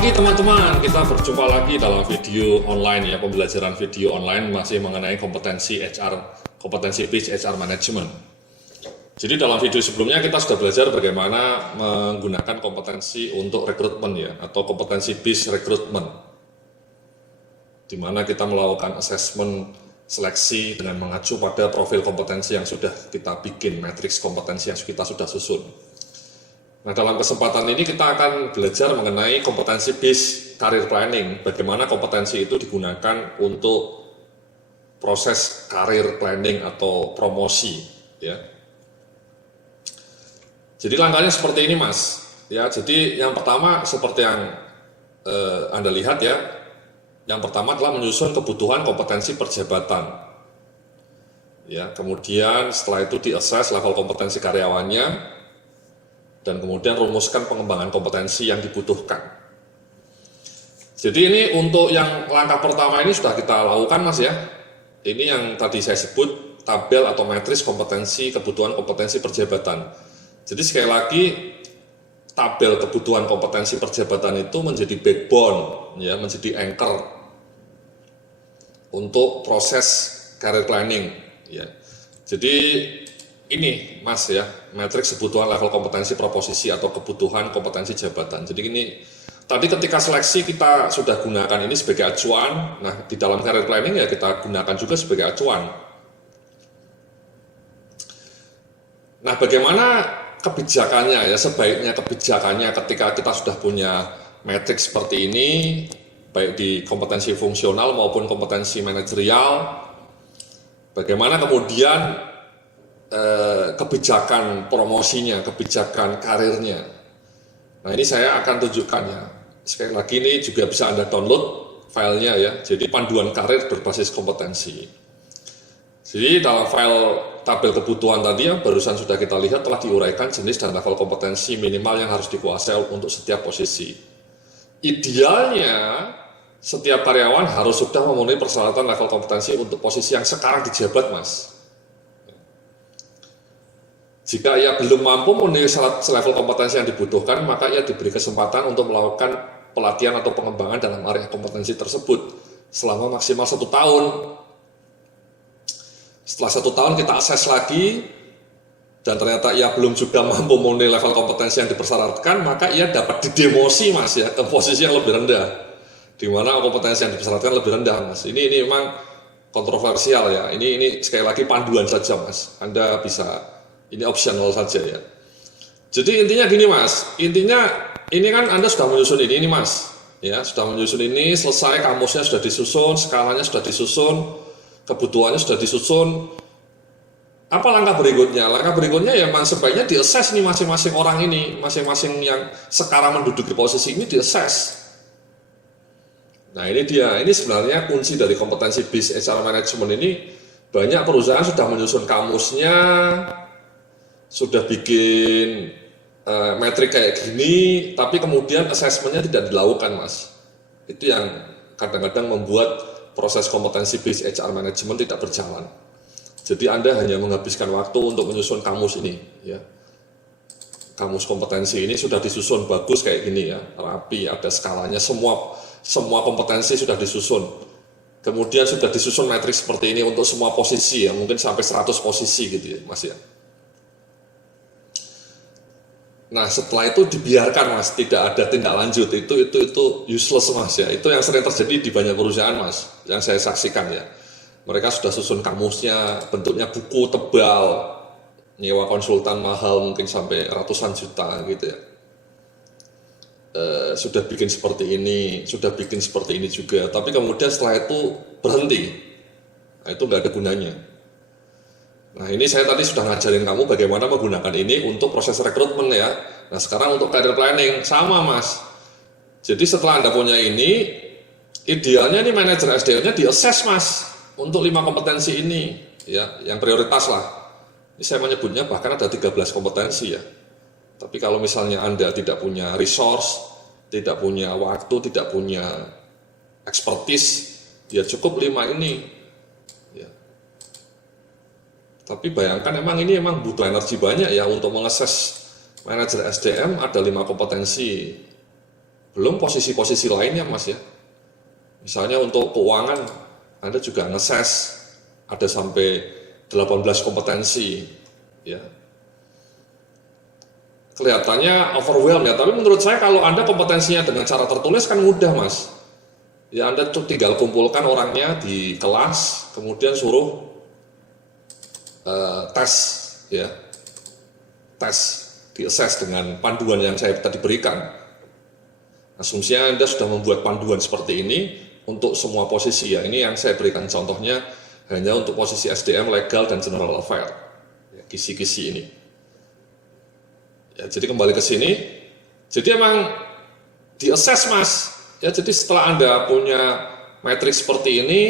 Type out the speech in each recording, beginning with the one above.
pagi teman-teman, kita berjumpa lagi dalam video online ya, pembelajaran video online masih mengenai kompetensi HR, kompetensi PIS HR Management. Jadi dalam video sebelumnya kita sudah belajar bagaimana menggunakan kompetensi untuk rekrutmen ya, atau kompetensi PIS rekrutmen, di mana kita melakukan assessment seleksi dengan mengacu pada profil kompetensi yang sudah kita bikin, matriks kompetensi yang kita sudah susun. Nah, dalam kesempatan ini kita akan belajar mengenai kompetensi PIS career planning, bagaimana kompetensi itu digunakan untuk proses career planning atau promosi ya. Jadi langkahnya seperti ini Mas ya. Jadi yang pertama seperti yang Anda lihat ya, yang pertama adalah menyusun kebutuhan kompetensi perjabatan ya, kemudian setelah itu di-assess level kompetensi karyawannya, dan kemudian rumuskan pengembangan kompetensi yang dibutuhkan. Jadi ini untuk yang langkah pertama ini sudah kita lakukan Mas ya. Ini yang tadi saya sebut tabel atau matriks kompetensi, kebutuhan kompetensi perjabatan. Jadi sekali lagi tabel kebutuhan kompetensi perjabatan itu menjadi backbone ya, menjadi anchor untuk proses career planning ya. Jadi ini Mas ya, matriks kebutuhan level kompetensi proposisi atau kebutuhan kompetensi jabatan. Jadi ini tadi ketika seleksi kita sudah gunakan ini sebagai acuan. Nah, di dalam career planning ya kita gunakan juga sebagai acuan. Nah, bagaimana kebijakannya ya, sebaiknya kebijakannya ketika kita sudah punya matriks seperti ini, baik di kompetensi fungsional maupun kompetensi manajerial, bagaimana kemudian kebijakan promosinya, kebijakan karirnya. Nah, ini saya akan tunjukkan ya. Sekali lagi ini juga bisa Anda download filenya ya. Jadi panduan karir berbasis kompetensi. Jadi dalam file tabel kebutuhan tadi yang barusan sudah kita lihat telah diuraikan jenis dan level kompetensi minimal yang harus dikuasai untuk setiap posisi. Idealnya setiap karyawan harus sudah memenuhi persyaratan level kompetensi untuk posisi yang sekarang dijabat Mas. Jika ia belum mampu memenuhi level kompetensi yang dibutuhkan, maka ia diberi kesempatan untuk melakukan pelatihan atau pengembangan dalam area kompetensi tersebut selama maksimal 1 tahun. Setelah 1 tahun kita akses lagi, dan ternyata ia belum juga mampu memenuhi level kompetensi yang dipersyaratkan, maka ia dapat didemosi Mas ya, ke posisi yang lebih rendah, di mana kompetensi yang dipersyaratkan lebih rendah Mas. Ini memang kontroversial ya. Ini sekali lagi panduan saja Mas. Anda bisa, ini optional saja ya. Jadi intinya gini Mas, intinya ini kan Anda sudah menyusun ini Mas, ya sudah menyusun ini, selesai, kamusnya sudah disusun, skalanya sudah disusun, kebutuhannya sudah disusun. Apa langkah berikutnya? Langkah berikutnya ya memang sebaiknya di-assess nih masing-masing orang ini, masing-masing yang sekarang menduduki posisi ini di-assess. Nah ini dia, ini sebenarnya kunci dari kompetensi BIS HR Management ini. Banyak perusahaan sudah menyusun kamusnya, sudah bikin metrik kayak gini, tapi kemudian assessment-nya tidak dilakukan Mas. Itu yang kadang-kadang membuat proses kompetensi BIS HR Management tidak berjalan. Jadi Anda hanya menghabiskan waktu untuk menyusun kamus ini ya. Kamus kompetensi ini sudah disusun bagus kayak gini ya, rapi, ada skalanya, semua kompetensi sudah disusun. Kemudian sudah disusun matriks seperti ini untuk semua posisi ya, mungkin sampai 100 posisi gitu ya Mas ya. Nah setelah itu dibiarkan Mas, tidak ada tindak lanjut, itu useless Mas ya. Itu yang sering terjadi di banyak perusahaan Mas, yang saya saksikan ya. Mereka sudah susun kamusnya, bentuknya buku tebal, nyewa konsultan mahal mungkin sampai ratusan juta gitu ya. Sudah bikin seperti ini, sudah bikin seperti ini juga, tapi kemudian setelah itu berhenti. Nah, itu nggak ada gunanya. Nah ini saya tadi sudah ngajarin kamu bagaimana menggunakan ini untuk proses rekrutmen ya. Nah sekarang untuk career planning sama Mas. Jadi setelah Anda punya ini, idealnya nih manajer SDM-nya di-assess Mas untuk 5 kompetensi ini ya, yang prioritas lah. Ini saya menyebutnya bahkan ada 13 kompetensi ya. Tapi kalau misalnya Anda tidak punya resource, tidak punya waktu, tidak punya expertise, ya cukup 5 ini. Tapi bayangkan ini emang butuh energi banyak ya untuk mengakses manajer SDM, ada 5 kompetensi. Belum posisi-posisi lainnya Mas ya. Misalnya untuk keuangan, Anda juga nge-assess ada sampai 18 kompetensi. Ya. Kelihatannya overwhelmed ya, tapi menurut saya kalau Anda kompetensinya dengan cara tertulis kan mudah Mas. Ya Anda tuh tinggal kumpulkan orangnya di kelas, kemudian suruh tes, ya, tes, di-assess dengan panduan yang saya tadi berikan. Asumsinya Anda sudah membuat panduan seperti ini untuk semua posisi ya. Ini yang saya berikan contohnya hanya untuk posisi SDM, legal, dan general affair, ya, kisi-kisi ini. Ya, jadi kembali ke sini, jadi emang di-assess Mas. Ya, jadi setelah Anda punya matriks seperti ini,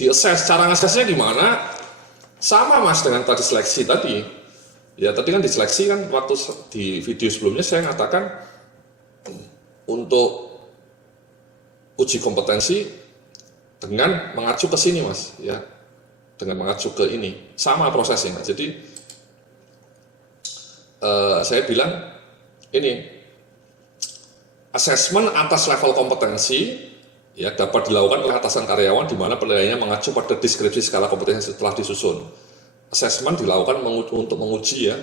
di-assess, cara nge-assessnya gimana? Sama Mas dengan tadi seleksi tadi. Ya, tadi kan di seleksi kan waktu di video sebelumnya saya mengatakan untuk uji kompetensi dengan mengacu ke sini Mas, ya. Dengan mengacu ke ini, sama prosesnya. Jadi saya bilang ini assessment atas level kompetensi ya dapat dilakukan oleh atasan karyawan di mana penilaiannya mengacu pada deskripsi skala kompetensi setelah disusun. Assessment dilakukan untuk menguji ya.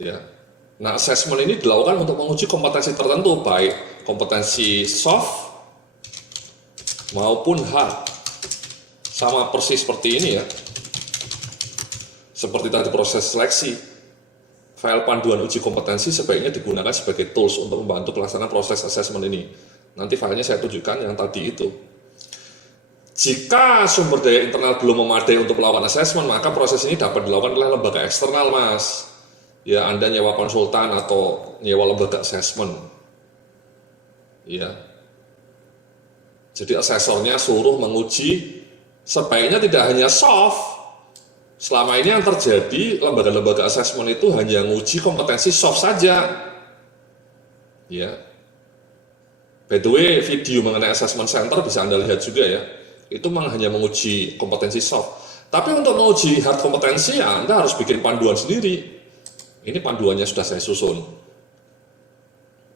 Ya. Nah, assessment ini dilakukan untuk menguji kompetensi tertentu baik kompetensi soft maupun hard. Sama persis seperti ini ya. Seperti tadi proses seleksi. File panduan uji kompetensi sebaiknya digunakan sebagai tools untuk membantu pelaksanaan proses assessment ini. Nanti filenya saya tunjukkan yang tadi itu. Jika sumber daya internal belum memadai untuk melakukan assessment, maka proses ini dapat dilakukan oleh lembaga eksternal, Mas. Ya, Anda nyewa konsultan atau nyewa lembaga assessment. Ya. Jadi asesornya suruh menguji, sebaiknya tidak hanya soft. Selama ini yang terjadi, lembaga-lembaga assessment itu hanya menguji kompetensi soft saja. Ya. By the way, video mengenai assessment center bisa Anda lihat juga ya. Itu hanya menguji kompetensi soft. Tapi untuk menguji hard kompetensi, ya Anda harus bikin panduan sendiri. Ini panduannya sudah saya susun.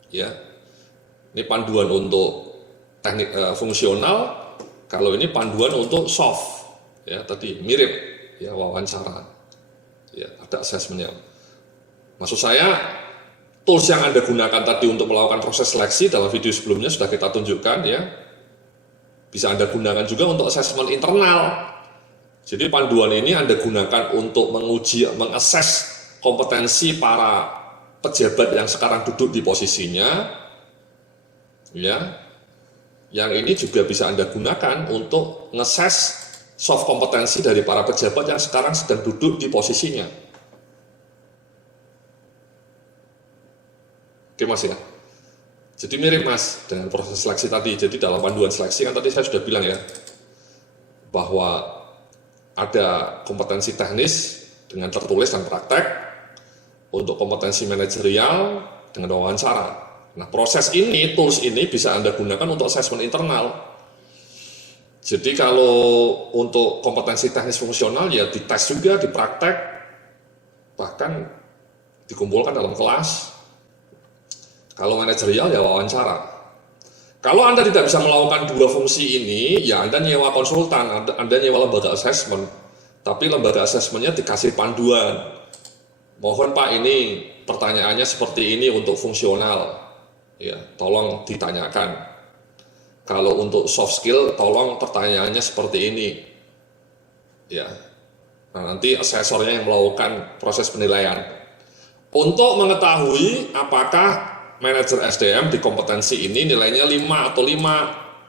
Ya. Ini panduan untuk teknik fungsional. Kalau ini panduan untuk soft. Ya, tadi mirip. Ya, wawancara, ya, ada assessment-nya. Maksud saya, tools yang Anda gunakan tadi untuk melakukan proses seleksi dalam video sebelumnya sudah kita tunjukkan ya. Bisa Anda gunakan juga untuk assessment internal. Jadi panduan ini Anda gunakan untuk menguji, mengakses kompetensi para pejabat yang sekarang duduk di posisinya. Ya. Yang ini juga bisa Anda gunakan untuk nge-assess soft kompetensi dari para pejabat yang sekarang sedang duduk di posisinya. Oke Mas ya. Jadi mirip Mas dengan proses seleksi tadi. Jadi dalam panduan seleksi kan tadi saya sudah bilang ya, bahwa ada kompetensi teknis dengan tertulis dan praktek, untuk kompetensi manajerial dengan wawancara. Nah proses ini, tools ini bisa Anda gunakan untuk assessment internal. Jadi kalau untuk kompetensi teknis fungsional ya dites juga, dipraktek, bahkan dikumpulkan dalam kelas. Kalau manajerial ya wawancara. Kalau Anda tidak bisa melakukan dua fungsi ini, ya Anda nyewa konsultan, Anda nyewa lembaga assessment. Tapi lembaga assessmentnya dikasih panduan. Mohon Pak ini pertanyaannya seperti ini untuk fungsional. Ya, tolong ditanyakan. Kalau untuk soft skill, tolong pertanyaannya seperti ini. Ya. Nah, nanti asesornya yang melakukan proses penilaian. Untuk mengetahui apakah manajer SDM di kompetensi ini nilainya 5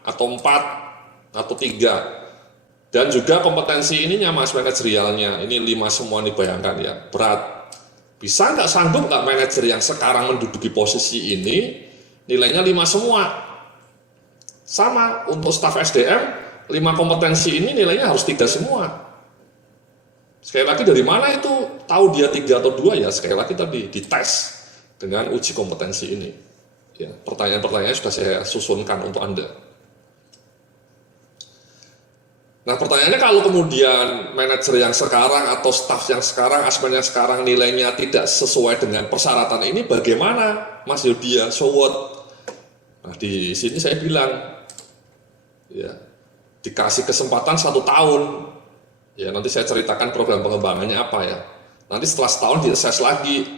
atau 4 atau 3. Dan juga kompetensi ininya Mas manajerialnya. Ini 5 semua nih bayangkan ya, berat. Bisa nggak sanggup nggak manajer yang sekarang menduduki posisi ini nilainya 5 semua? Sama, untuk staf SDM, 5 kompetensi ini nilainya harus 3 semua. Sekali lagi dari mana itu tahu dia 3 atau 2 ya, sekali lagi tadi dites dengan uji kompetensi ini. Ya, pertanyaan-pertanyaan sudah saya susunkan untuk Anda. Nah pertanyaannya kalau kemudian manajer yang sekarang atau staff yang sekarang, asmen yang sekarang nilainya tidak sesuai dengan persyaratan ini, bagaimana Mas Yodia? So what? Nah di sini saya bilang, ya dikasih kesempatan 1 tahun, ya nanti saya ceritakan program pengembangannya apa ya. Nanti setelah setahun di-assess lagi.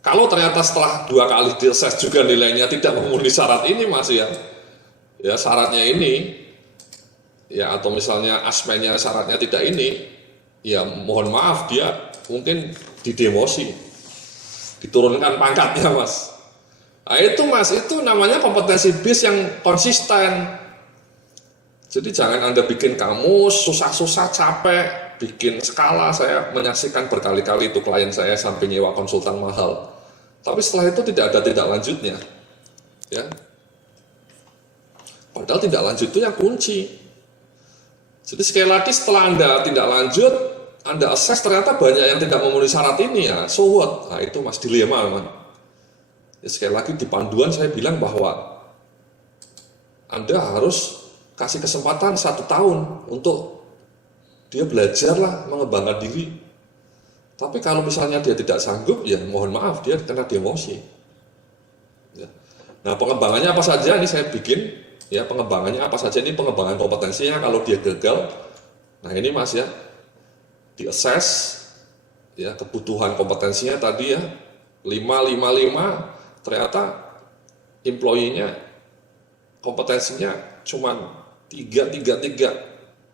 Kalau ternyata setelah 2 kali di-assess juga nilainya tidak memenuhi syarat ini Mas ya syaratnya ini, ya atau misalnya asmennya syaratnya tidak ini, ya mohon maaf dia mungkin didemosi, diturunkan pangkatnya Mas. Nah itu Mas, itu namanya kompetensi base yang konsisten. Jadi jangan Anda bikin kamus, susah-susah capek, bikin skala. Saya menyaksikan berkali-kali itu klien saya sampai nyewa konsultan mahal. Tapi setelah itu tidak ada tindak lanjutnya. Ya. Padahal tindak lanjut itu yang kunci. Jadi sekali lagi setelah Anda tindak lanjut, Anda assess ternyata banyak yang tidak memenuhi syarat ini ya, so what? Nah itu Mas dilema man. Ya, sekali lagi di panduan saya bilang bahwa Anda harus kasih kesempatan 1 tahun untuk dia belajarlah mengembangkan diri. Tapi kalau misalnya dia tidak sanggup, ya mohon maaf dia kena demosi. Ya. Nah pengembangannya apa saja ini saya bikin, ya pengembangannya apa saja ini pengembangan kompetensinya kalau dia gagal. Nah ini Mas ya, di assess ya kebutuhan kompetensinya tadi ya 5, ternyata employee-nya kompetensinya cuma 3.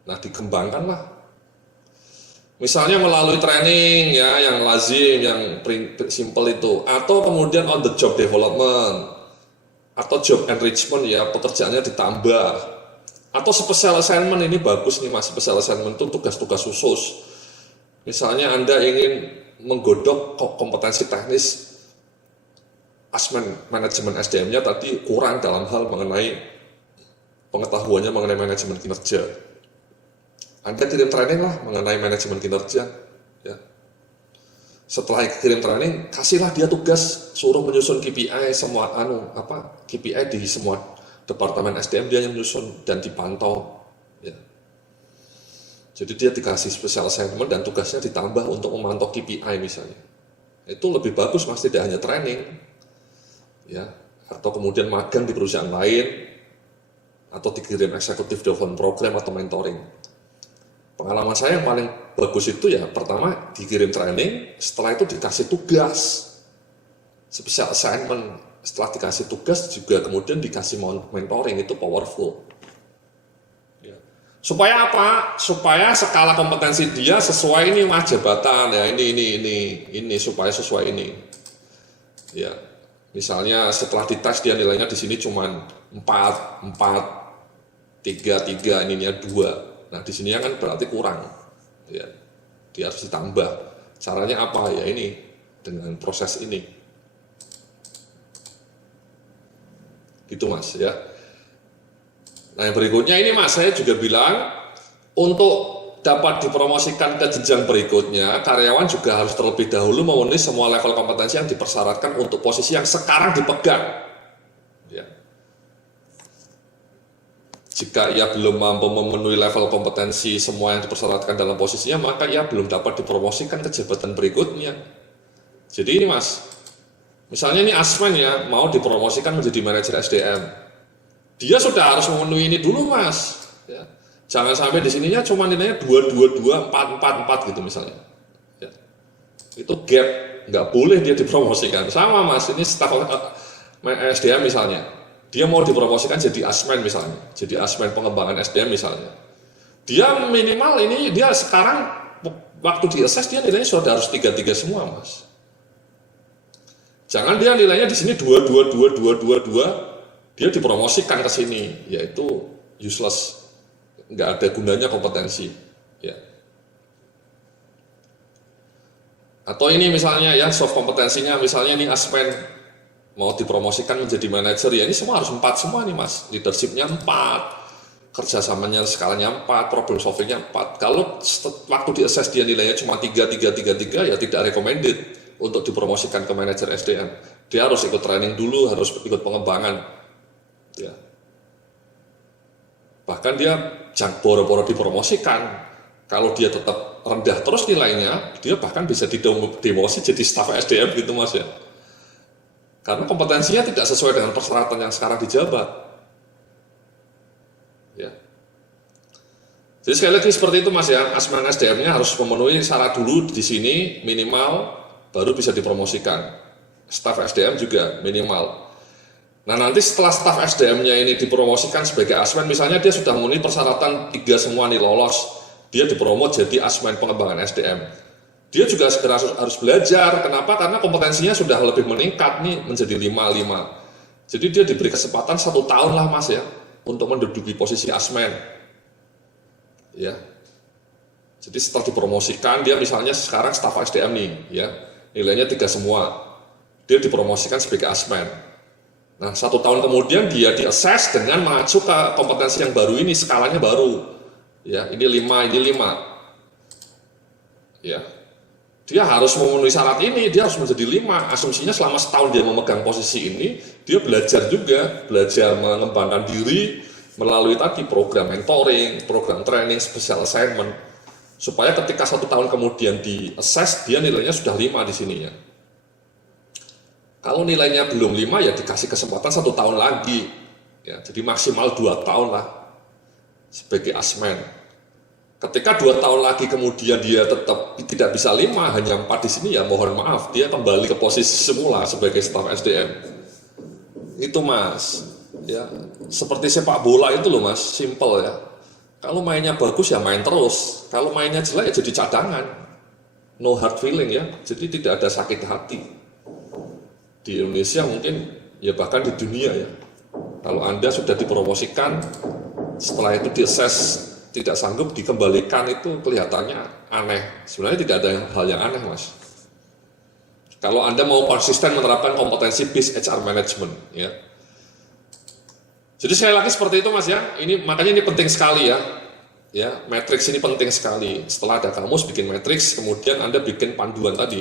Nah dikembangkanlah. Misalnya melalui training ya yang lazim, yang simple itu, atau kemudian on the job development, atau job enrichment ya pekerjaannya ditambah, atau special assignment. Ini bagus nih Mas, special assignment itu tugas-tugas khusus. Misalnya Anda ingin menggodok kompetensi teknis manajemen SDM-nya tadi kurang dalam hal mengenai pengetahuannya mengenai manajemen kinerja. Anda kirim training lah mengenai manajemen kinerja. Ya. Setelah kirim training, kasihlah dia tugas, suruh menyusun KPI semua KPI di semua departemen SDM dia yang menyusun dan dipantau. Ya. Jadi dia dikasih special assignment dan tugasnya ditambah untuk memantau KPI misalnya. Itu lebih bagus Mas, tidak hanya training. Ya, atau kemudian magang di perusahaan lain, atau dikirim eksekutif development program atau mentoring. Pengalaman saya yang paling bagus itu ya pertama dikirim training, setelah itu dikasih tugas, special assignment, setelah dikasih tugas juga kemudian dikasih mentoring, itu powerful. Ya. Supaya apa? Supaya skala kompetensi dia sesuai ini Mas jabatan ya ini supaya sesuai ini. Ya. Misalnya setelah dites dia nilainya di sini cuma 4, 3, ininya 2. Nah di sini kan berarti kurang. Ya, dia harus ditambah. Caranya apa ya ini dengan proses ini. Gitu Mas ya. Nah yang berikutnya ini Mas, saya juga bilang untuk dapat dipromosikan ke jenjang berikutnya, karyawan juga harus terlebih dahulu memenuhi semua level kompetensi yang dipersyaratkan untuk posisi yang sekarang dipegang. Ya. Jika ia belum mampu memenuhi level kompetensi semua yang dipersyaratkan dalam posisinya, maka ia belum dapat dipromosikan ke jabatan berikutnya. Jadi ini Mas, misalnya ini asmen ya, mau dipromosikan menjadi manajer SDM. Dia sudah harus memenuhi ini dulu Mas. Ya. Jangan sampai di sininya cuma nilainya 2, 4 gitu misalnya. Ya. Itu gap, nggak boleh dia dipromosikan. Sama Mas, ini staf SDM misalnya. Dia mau dipromosikan jadi asmen misalnya. Jadi asmen pengembangan SDM misalnya. Dia minimal ini, dia sekarang waktu di assess dia nilainya sudah harus 3 semua Mas. Jangan dia nilainya di sini 2, dia dipromosikan ke sini. Yaitu useless. Nggak ada gunanya kompetensi, ya. Atau ini misalnya ya soft kompetensinya, misalnya ini asmen mau dipromosikan menjadi manajer ya ini semua harus 4 semua nih Mas, leadershipnya 4, kerjasamanya skalanya 4, problem solvingnya 4. Kalau waktu di assess dia nilainya cuma 3 ya tidak recommended untuk dipromosikan ke manajer SDM. Dia harus ikut training dulu, harus ikut pengembangan, ya. Bahkan dia boro-boro dipromosikan. Kalau dia tetap rendah terus nilainya, dia bahkan bisa didemosi jadi staf SDM gitu mas ya. Karena kompetensinya tidak sesuai dengan persyaratan yang sekarang dijabat. Ya. Jadi sekali lagi seperti itu mas ya, asesmen SDM-nya harus memenuhi syarat dulu di sini minimal, baru bisa dipromosikan. Staf SDM juga minimal. Nah nanti setelah staf SDM-nya ini dipromosikan sebagai asmen, misalnya dia sudah memenuhi persyaratan 3 semua nih lolos, dia dipromot jadi asmen pengembangan SDM. Dia juga segera harus belajar. Kenapa? Karena kompetensinya sudah lebih meningkat nih menjadi 5. Jadi dia diberi kesempatan 1 tahun lah mas ya untuk menduduki posisi asmen. Ya. Jadi setelah dipromosikan dia misalnya sekarang staf SDM nih ya, nilainya 3 semua. Dia dipromosikan sebagai asmen. Nah 1 tahun kemudian dia diassess dengan mengacu ke kompetensi yang baru ini, skalanya baru. Ya, ini 5, ini 5. Ya. Dia harus memenuhi syarat ini, dia harus menjadi 5. Asumsinya selama setahun dia memegang posisi ini, dia belajar juga, belajar mengembangkan diri melalui tadi program mentoring, program training, special assignment, supaya ketika 1 tahun kemudian di-assess, dia nilainya sudah 5 di sininya. Kalau nilainya belum 5, ya dikasih kesempatan 1 tahun lagi. Ya, jadi maksimal 2 tahun lah sebagai asmen. Ketika 2 tahun lagi kemudian dia tetap tidak bisa 5, hanya 4 di sini, ya mohon maaf, dia kembali ke posisi semula sebagai staf SDM. Itu mas, ya seperti sepak bola itu loh mas, simple ya. Kalau mainnya bagus ya main terus, kalau mainnya jelek ya jadi cadangan. No hard feeling ya, jadi tidak ada sakit hati. Di Indonesia mungkin, ya bahkan di dunia ya. Kalau Anda sudah dipromosikan, setelah itu di-assess tidak sanggup dikembalikan, itu kelihatannya aneh. Sebenarnya tidak ada hal yang aneh mas. Kalau Anda mau konsisten menerapkan kompetensi BIS HR Management ya. Jadi sekali lagi seperti itu mas ya. Ini makanya ini penting sekali ya. Ya, matriks ini penting sekali. Setelah ada kamus bikin matriks, kemudian Anda bikin panduan tadi.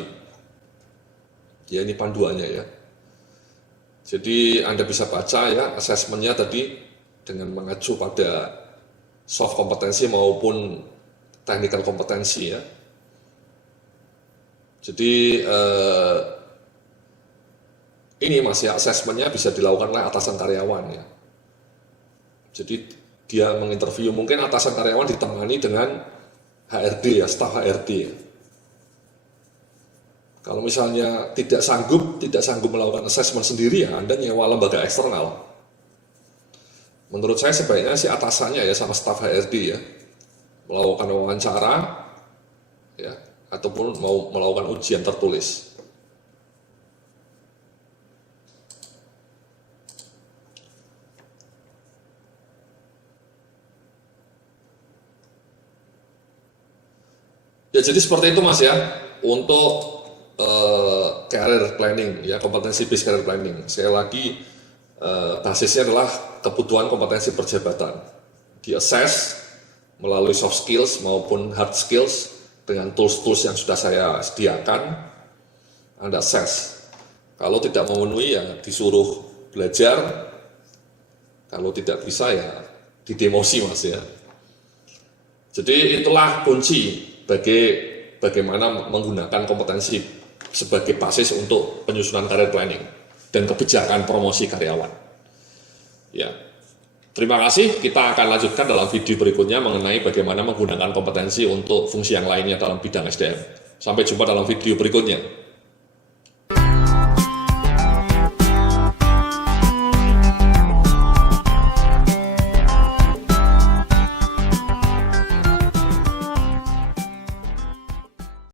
Ya ini panduannya ya. Jadi Anda bisa baca ya asesmennya tadi dengan mengacu pada soft kompetensi maupun technical kompetensi ya. Jadi ini mas ya, asesmennya bisa dilakukan oleh atasan karyawan ya. Jadi dia menginterview, mungkin atasan karyawan ditemani dengan HRD ya, staf HRD ya. Kalau misalnya tidak sanggup melakukan asesmen sendiri ya, Anda nyewa lembaga eksternal. Menurut saya sebaiknya si atasannya ya sama staf HRD ya melakukan wawancara ya ataupun mau melakukan ujian tertulis. Ya jadi seperti itu mas ya untuk career planning ya, kompetensi based career planning. Saya lagi basisnya adalah kebutuhan kompetensi perjabatan, di-assess melalui soft skills maupun hard skills dengan tools-tools yang sudah saya sediakan. Anda assess, kalau tidak memenuhi ya disuruh belajar, kalau tidak bisa ya didemosi mas ya. Jadi itulah kunci bagaimana menggunakan kompetensi sebagai basis untuk penyusunan career planning dan kebijakan promosi karyawan. Ya, terima kasih. Kita akan lanjutkan dalam video berikutnya mengenai bagaimana menggunakan kompetensi untuk fungsi yang lainnya dalam bidang SDM. Sampai jumpa dalam video berikutnya.